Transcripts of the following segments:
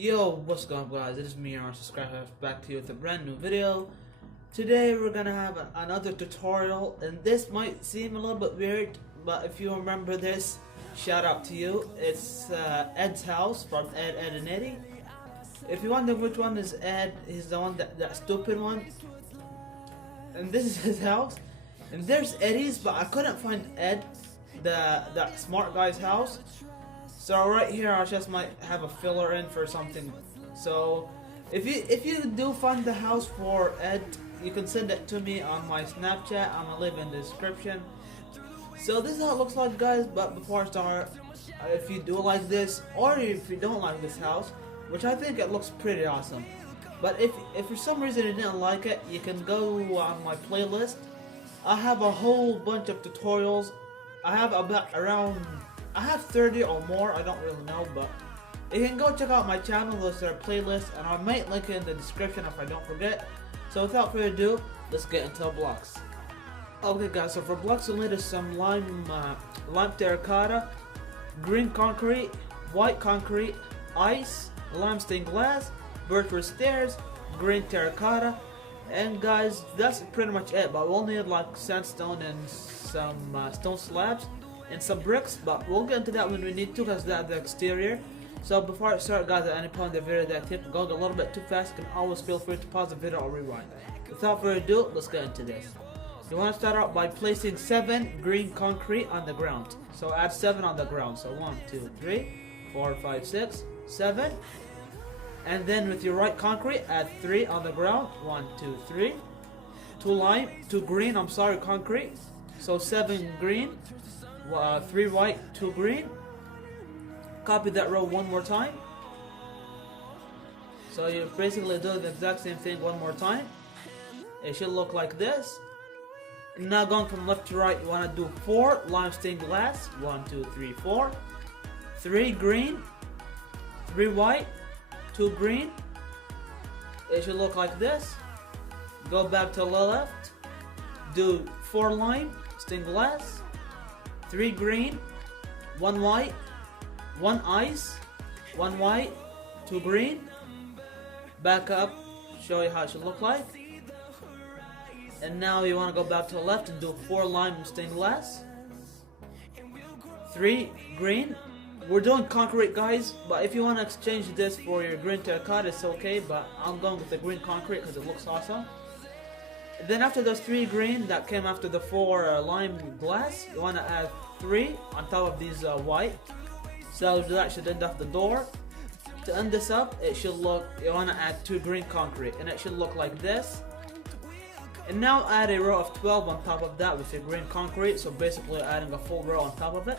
Yo, what's going on guys, it is me, our subscriber, back to you with a brand new video. Today we're gonna have another tutorial, and this might seem a little bit weird, but if you remember this, shout out to you. It's Ed's house from Ed, and Eddy. If you wonder which one is Ed, he's the one that stupid one. And this is his house. And there's Eddy's, but I couldn't find Ed, that smart guy's house. So right here I just might have a filler in for something. So if you do find the house for Ed, you can send it to me on my Snapchat. I'm gonna leave in the description. So this is how it looks like, guys. But before I start, if you do like this, or if you don't like this house, which I think it looks pretty awesome, but if for some reason you didn't like it, you can go on my playlist. I have a whole bunch of tutorials. I have I have 30 or more, I don't really know, but you can go check out my channel. There's a playlist, and I might link it in the description if I don't forget. So without further ado, let's get into the blocks. Okay guys, so for blocks you'll need some lime terracotta, green concrete, white concrete, ice, lime stained glass, birchwood stairs, green terracotta, and guys, that's pretty much it. But we'll need like sandstone and some stone slabs and some bricks, but we'll get into that when we need to, because that's the exterior. So before I start, guys, at any point in the video that I tip going a little bit too fast, you can always feel free to pause the video or rewind. Without further ado, let's get into this. You want to start out by placing 7 green concrete on the ground. So add 7 on the ground. So 1, 2, 3, 4, 5, 6, 7. And then with your right concrete, add 3 on the ground. 1, 2, 3. 2 green, concrete. So 7 green. 3 white, 2 green. Copy that row one more time. So you're basically doing the exact same thing one more time. It should look like this. Now going from left to right, you want to do 4 lime stained glass. 1, 2, 3, 4. 3 green, 3 white, 2 green. It should look like this. Go back to the left. Do 4 lime stained glass, 3 green, 1 white, 1 ice, 1 white, 2 green. Back up, show you how it should look like. And now you want to go back to the left and do 4 lime stained glass, 3 green. We're doing concrete, guys, but if you want to exchange this for your green terracotta, it's okay, but I'm going with the green concrete because it looks awesome. Then after those 3 green that came after the 4 lime glass, you want to add 3 on top of these white. So that should end up the door. To end this up, it should look, you want to add 2 green concrete, and it should look like this. And now add a row of 12 on top of that with your green concrete, so basically adding a full row on top of it.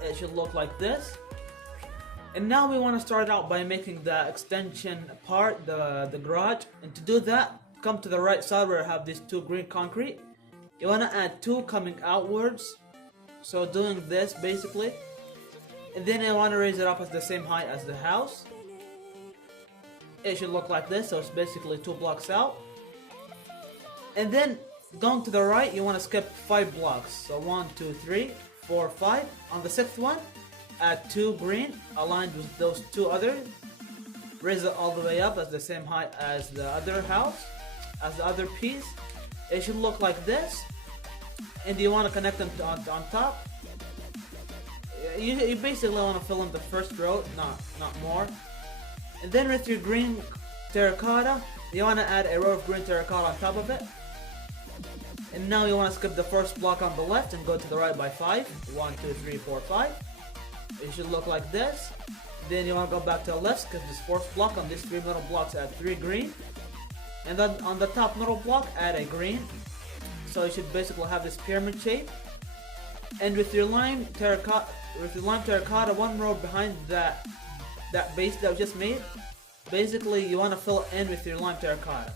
It should look like this. And now we want to start out by making the extension part, the garage. And to do that, come to the right side where I have these 2 green concrete. You want to add 2 coming outwards, so doing this basically. And then I want to raise it up at the same height as the house. It should look like this, so it's basically 2 blocks out. And then going to the right, you want to skip 5 blocks. So 1, 2, 3, 4, 5. On the 6th one, add 2 green aligned with those 2 others. Raise it all the way up at the same height as the other house, as the other piece. It should look like this. And you want to connect them on top. You basically want to fill in the first row, not more. And then with your green terracotta, you want to add a row of green terracotta on top of it. And now you want to skip the first block on the left and go to the right by 5. 1, 2, 3, 4, 5. It should look like this. Then you want to go back to the left, skip this 4th block. On these 3 middle blocks, add 3 green. And then on the top middle block, add a green. So you should basically have this pyramid shape. And with your lime terracotta, 1 row behind that base that we just made, basically you want to fill it in with your lime terracotta.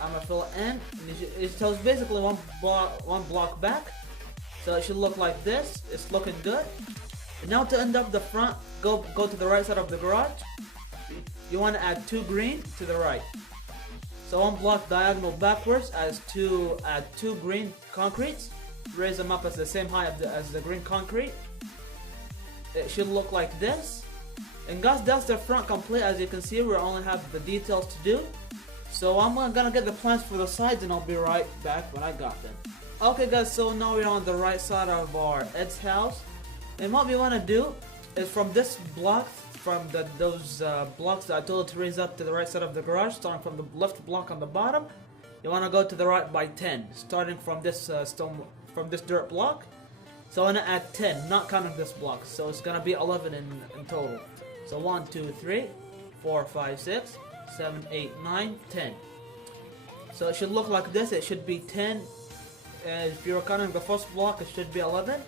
I'm gonna fill it in. So it's basically one block back. So it should look like this. It's looking good. And now to end up the front, go to the right side of the garage. You want to add 2 green to the right. So 1 block diagonal backwards, add 2 green concretes. Raise them up as the same height as the green concrete. It should look like this. And guys, that's the front complete. As you can see, we only have the details to do. So I'm gonna get the plans for the sides and I'll be right back when I got them. Okay guys, so now we're on the right side of our Ed's house. And what we wanna do is from this block, from those blocks that I told you to raise up to the right side of the garage, starting from the left block on the bottom, you wanna go to the right by 10, starting from this from this dirt block. So I'm gonna add 10, not counting this block. So it's gonna be 11 in total. So 1, 2, 3, 4, 5, 6, 7, 8, 9, 10. So it should look like this. It should be 10. If you're counting the first block, it should be 11.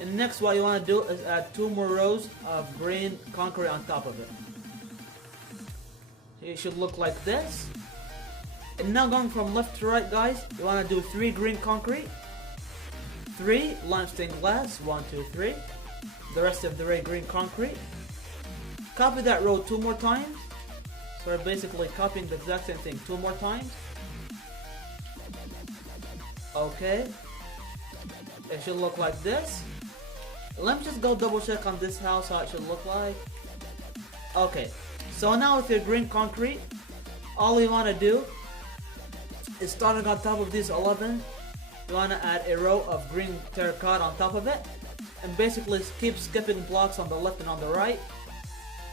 And next, what you want to do is add 2 more rows of green concrete on top of it. It should look like this. And now going from left to right, guys, you want to do 3 green concrete, 3 limestone glass, 1, 2, 3. The rest of the red green concrete. Copy that row 2 more times. So we're basically copying the exact same thing 2 more times. Okay. It should look like this. Let me just go double check on this house how it should look like. Okay. So now with your green concrete, all you want to do is starting on top of these 11, you want to add a row of green terracotta on top of it. And basically keep skipping blocks on the left and on the right.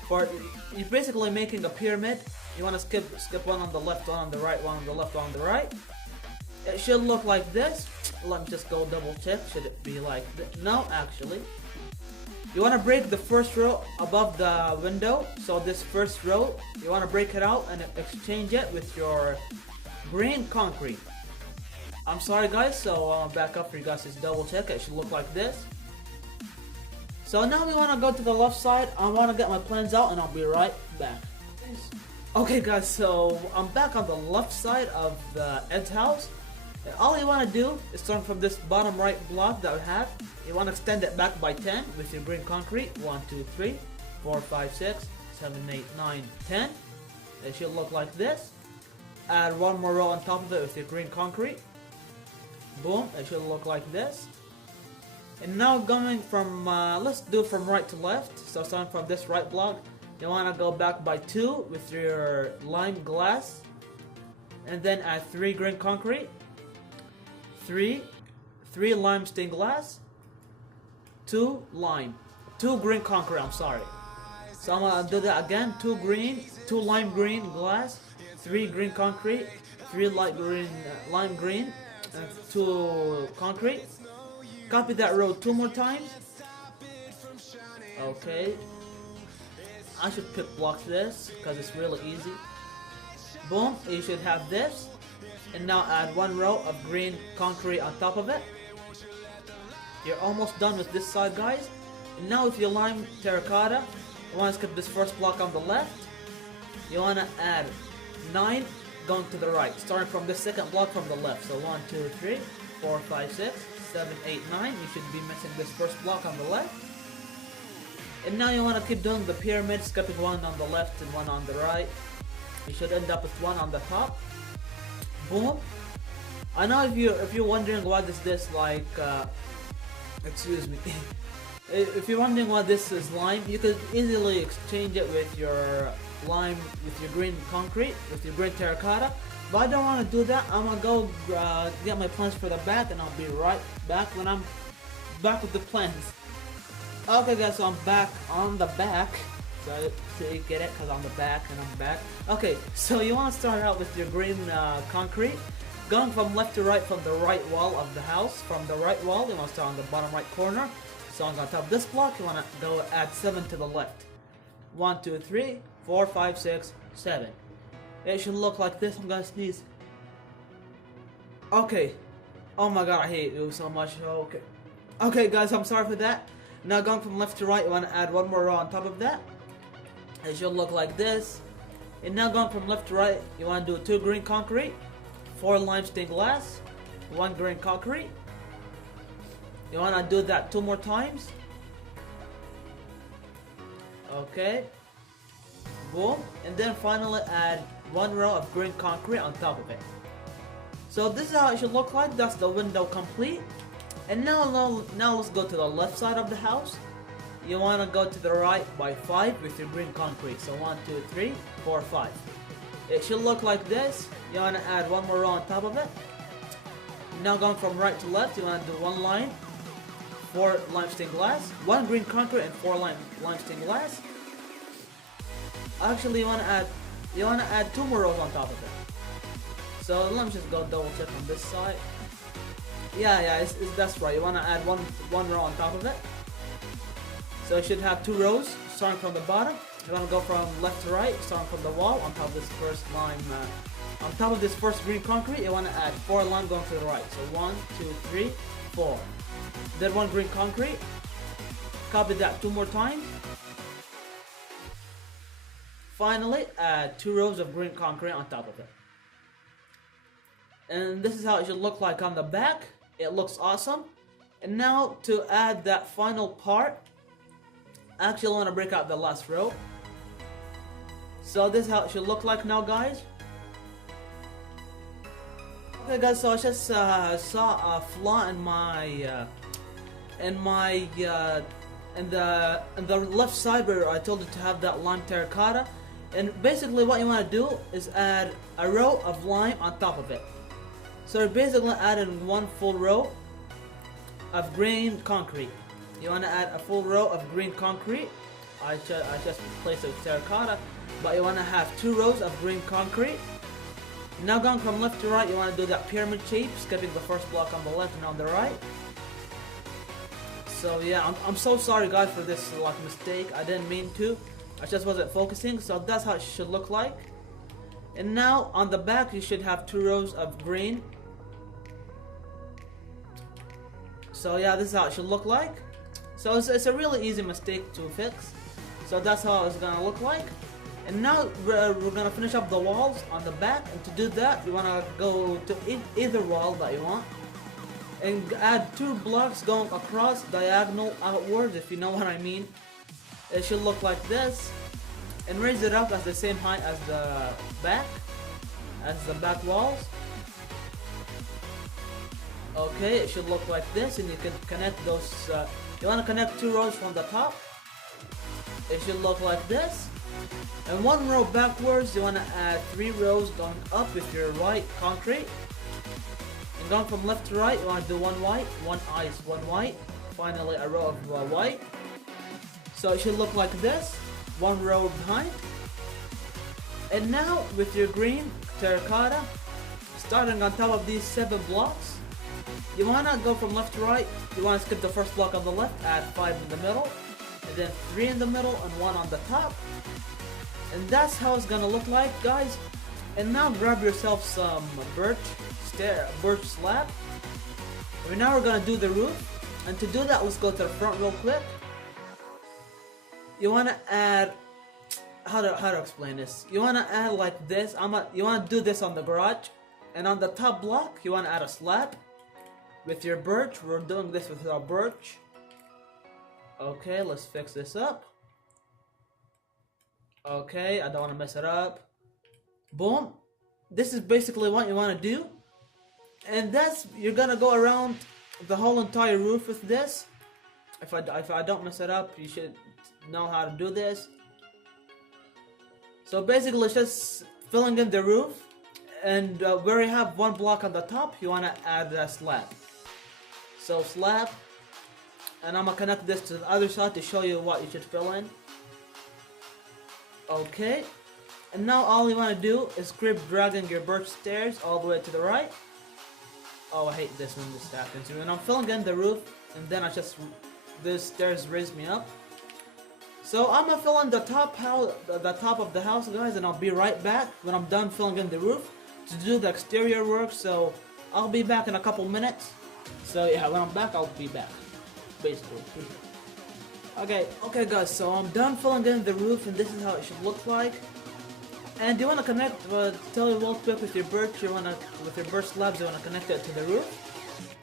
You're basically making a pyramid. You want to skip one on the left, one on the right, one on the left, one on the right. It should look like this. Let me just go double check. Should it be like this? No, actually. You want to break the first row above the window. So this first row, you want to break it out and exchange it with your green concrete. I'm sorry guys, so I'll back up for you guys to double check. It should look like this. So now we want to go to the left side. I want to get my plans out and I'll be right back. Okay guys, so I'm back on the left side of the Ed's house. And all you want to do is start from this bottom right block that we have. You want to extend it back by 10 with your green concrete. 1, 2, 3, 4, 5, 6, 7, 8, 9, 10. It should look like this. Add 1 more row on top of it with your green concrete. Boom, it should look like this. And now going from, let's do from right to left. So starting from this right block, you want to go back by 2 with your lime glass. And then add 3 green concrete. 3 lime stained glass. 2 green concrete, I'm sorry. So I'm going to do that again. 2 lime green glass. 3 green concrete. 3 light green, lime green. And 2 concrete. Copy that row 2 more times. Okay. I should pick blocks this because it's really easy. Boom, you should have this. And now add 1 row of green concrete on top of it. You're almost done with this side, guys. And now with your lime terracotta, you want to skip this first block on the left. You want to add 9 going to the right, starting from this second block from the left. So 1, 2, 3, 4, 5, 6, 7, 8, 9. You should be missing this first block on the left. And now you want to keep doing the pyramid, skipping 1 on the left and 1 on the right. You should end up with 1 on the top. Boom. I know if you're wondering what is this like, excuse me. If you're wondering what this is lime, you could easily exchange it with your lime, with your green concrete, with your green terracotta. But I don't want to do that. I'm gonna go get my plans for the back, and I'll be right back when I'm back with the plans. Okay guys, so I'm back on the back. So you get it, because I'm the back and I'm back. Okay, so you want to start out with your green concrete. Going from left to right from the right wall of the house. From the right wall, you want to start on the bottom right corner. So on top of this block, you want to go add 7 to the left. 1, 2, 3, 4, 5, 6, 7. It should look like this. I'm gonna sneeze. Okay. Oh my god, I hate you so much. Okay. Okay guys, I'm sorry for that. Now going from left to right, you want to add 1 more row on top of that. It should look like this. And now going from left to right, you want to do 2 green concrete, 4 limestone glass, 1 green concrete. You want to do that 2 more times. Okay. Boom. And then finally add 1 row of green concrete on top of it. So this is how it should look like. That's the window complete. And now let's go to the left side of the house. you want to go to the right by 5 with your green concrete. So 1, 2, 3, 4, 5. It should look like this. You want to add one more row on top of it. Now going from right to left, you want to do 1 line, 4 limestone glass, 1 green concrete and 4 limestone glass. Actually, you want to add 2 more rows on top of it. So let me just go double check on this side. Yeah, that's right. You want to add one row on top of it. So you should have 2 rows starting from the bottom. You want to go from left to right, starting from the wall on top of this first lime. On top of this first green concrete, you want to add 4 lime going to the right. So 1, 2, 3, 4. Then 1 green concrete. Copy that 2 more times. Finally, add 2 rows of green concrete on top of it. And this is how it should look like on the back. It looks awesome. And now to add that final part, actually I want to break out the last row. So this is how it should look like now, guys. Okay guys, so I just saw a flaw in the left side where I told you to have that lime terracotta. And basically what you want to do is add a row of lime on top of it. So you're basically adding 1 full row of green concrete. You want to add a full row of green concrete. I just replaced it with terracotta, but you want to have 2 rows of green concrete. Now going from left to right, you want to do that pyramid shape, skipping the first block on the left and on the right. So yeah, I'm so sorry guys for this mistake. I didn't mean to. I just wasn't focusing. So that's how it should look like. And now on the back, you should have 2 rows of green. So yeah, this is how it should look like. So it's a really easy mistake to fix. So that's how it's gonna look like. And now we're gonna finish up the walls on the back. And to do that, you wanna go to either wall that you want, and add 2 blocks going across, diagonal outwards, if you know what I mean. It should look like this, and raise it up at the same height as the back walls. Okay, it should look like this, and you can connect those. You want to connect 2 rows from the top. It should look like this, and 1 row backwards. You want to add 3 rows going up with your white concrete. And going from left to right, you want to do 1 white, 1 ice, 1 white. Finally, a row of white. So it should look like this. 1 row behind. And now with your green terracotta, starting on top of these 7 blocks, you wanna go from left to right. You wanna skip the first block on the left, add 5 in the middle, and then 3 in the middle and 1 on the top. And that's how it's gonna look like, guys. And now grab yourself some birch slab. And now we're gonna do the roof. And to do that, let's go to the front real quick. You wanna add, how to explain this? You wanna add like this. You wanna do this on the garage, and on the top block, you wanna add a slab with your birch. We're doing this with our birch. Okay, let's fix this up. Okay, I don't wanna mess it up. Boom. This is basically what you wanna do, and you're gonna go around the whole entire roof with this. If I don't mess it up, you should know how to do this. So basically it's just filling in the roof, and where you have 1 block on the top, you want to add a slab. So slab, and I'm gonna connect this to the other side to show you what you should fill in. Okay, and now all you want to do is keep dragging your birch stairs all the way to the right. Oh, I hate this when this happens. When I'm filling in the roof, and then the stairs raise me up. So I'm gonna fill in the top of the house, guys, and I'll be right back when I'm done filling in the roof to do the exterior work. So I'll be back in a couple minutes. So yeah, when I'm back, I'll be back, basically. Okay guys, so I'm done filling in the roof, and this is how it should look like. And you wanna connect, tell you real quick with your birch, with your birch slabs, you wanna connect it to the roof.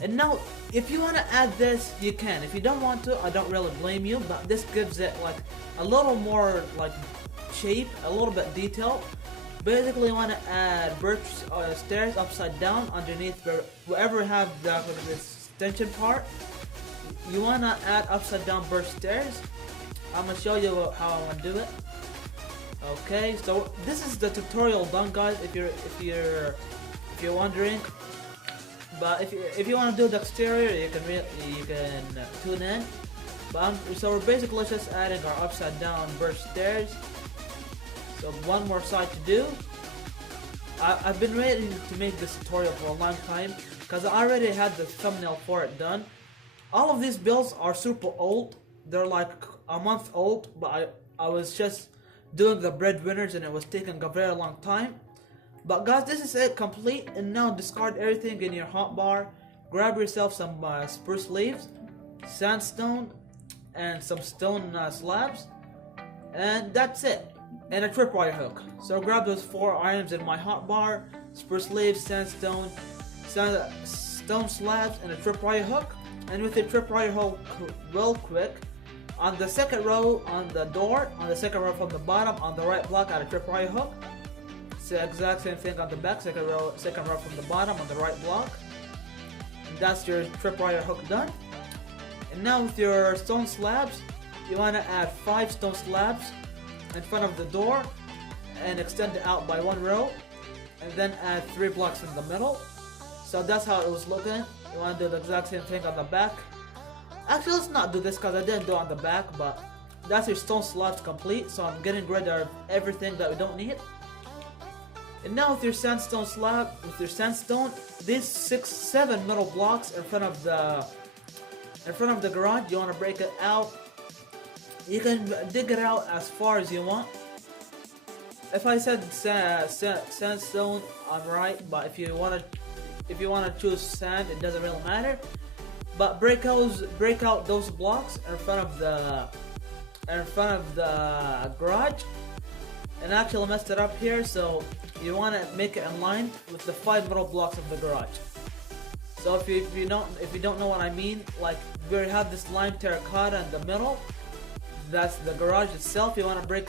And now, if you want to add this, you can. If you don't want to, I don't really blame you, but this gives it like a little more like shape, a little bit detail. Basically, you want to add birch stairs upside down underneath wherever you have this extension part. You want to add upside down birch stairs, I'm gonna show you how I want to do it. Okay, so this is the tutorial done, guys. If you're wondering, but if you want to do the exterior, you can tune in. But so we're basically just adding our upside down birch stairs. So one more side to do. I've been waiting to make this tutorial for a long time because I already had the thumbnail for it done. All of these builds are super old. They're like a month old, but I was just doing the breadwinners and it was taking a very long time. But guys, this is it complete, and now discard everything in your hotbar. Grab yourself some spruce leaves, sandstone, and some stone slabs, and that's it. And a tripwire hook. So grab those 4 items in my hotbar: spruce leaves, sandstone, stone slabs, and a tripwire hook. And with the tripwire hook, real quick, on the second row on the door, on the second row from the bottom, on the right block, add a tripwire hook. It's the exact same thing on the back, second row from the bottom on the right block. And that's your tripwire hook done. And now with your stone slabs, you want to add 5 stone slabs in front of the door and extend it out by 1 row, and then add 3 blocks in the middle. So that's how it was looking. You want to do the exact same thing on the back. Actually, let's not do this because I didn't do it on the back, but that's your stone slabs complete. So I'm getting rid of everything that we don't need. And now with your sandstone slab, these 7 metal blocks in front of the garage, you want to break it out. You can dig it out as far as you want. If I said sandstone, I'm right, but if you want to choose sand, it doesn't really matter. But break out those blocks in front of the garage. And actually, I messed it up here, so you want to make it in line with the 5 metal blocks of the garage. So if you don't know what I mean, like we have this lime terracotta in the middle. That's the garage itself. You want to break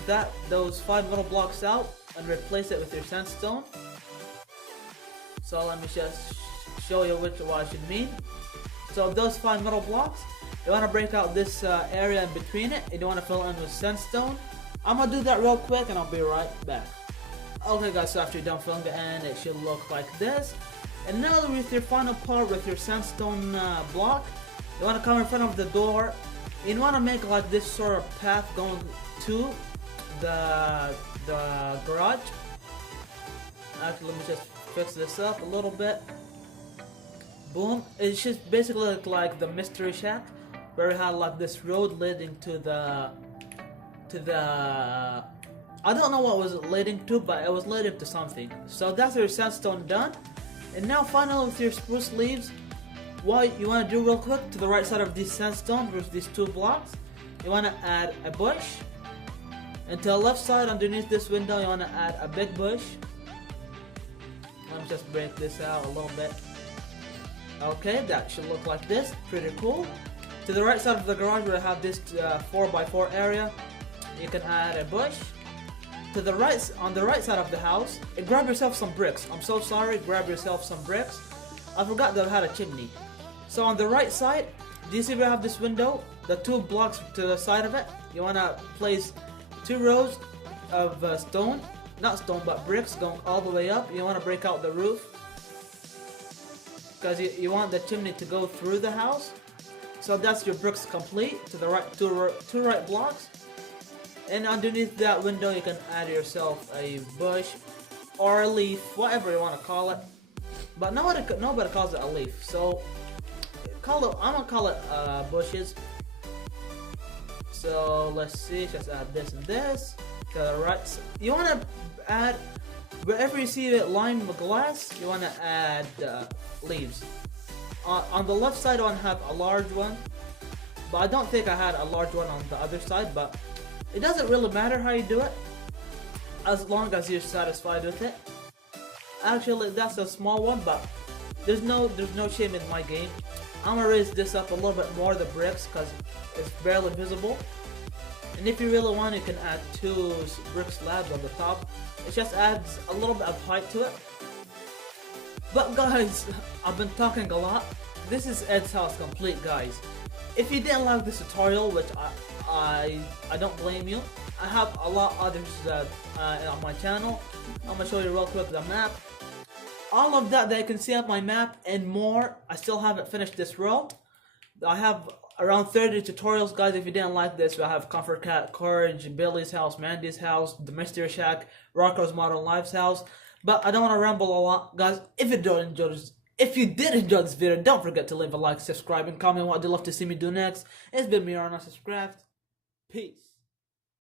those 5 metal blocks out and replace it with your sandstone. So let me just show you what I should mean. So those 5 metal blocks, you want to break out this area in between it, and you want to fill it in with sandstone. I'm gonna do that real quick and I'll be right back. Okay guys, so after you're done filling it in, it should look like this. And now with your final part, with your sandstone block, you want to come in front of the door. You want to make like this sort of path going to the garage. Actually, let me just fix this up a little bit. Boom. It's just basically like the mystery shack, where we had like this road leading to the I don't know what was it leading to, but it was leading to something. So that's your sandstone done. And now finally with your spruce leaves, what you want to do real quick, to the right side of this sandstone with these 2 blocks, you want to add a bush. And to the left side underneath this window, you want to add a big bush. Let me just break this out a little bit. Okay, that should look like this. Pretty cool. To the right side of the garage, we have this 4x4 area. You can add a bush. To the right, on the right side of the house, grab yourself some bricks. I'm so sorry, grab yourself some bricks. I forgot that I had a chimney. So on the right side, do you see we have this window? The 2 blocks to the side of it. You want to place 2 rows of stone, not stone, but bricks going all the way up. You want to break out the roof, because you want the chimney to go through the house. So that's your bricks complete. To the right, two right blocks. And underneath that window, you can add yourself a bush or a leaf, whatever you want to call it. But nobody calls it a leaf, so I'm gonna call it bushes. So let's see, just add this and this. To the right, you want to add wherever you see it lined with glass. You want to add leaves. On the left side, I want to have a large one, but I don't think I had a large one on the other side. But it doesn't really matter how you do it, as long as you're satisfied with it. Actually, that's a small one, but there's no shame in my game. I'm gonna raise this up a little bit more, the bricks, because it's barely visible. And if you really want, you can add 2 brick slabs on the top. It just adds a little bit of height to it. But guys, I've been talking a lot. This is Ed's house complete, guys. If you didn't like this tutorial, which I don't blame you. I have a lot others on my channel. I'm gonna show you real quick the map. All of that you can see on my map and more. I still haven't finished this world. I have around 30 tutorials, guys. If you didn't like this, I have Comfort Cat, Courage, Billy's house, Mandy's house, the Mystery Shack, Rocco's Modern Lives house. But I don't want to ramble a lot, guys. If you did enjoy this video, don't forget to leave a like, subscribe, and comment what you'd love to see me do next. It's been me, Arnold Subscribed. Peace.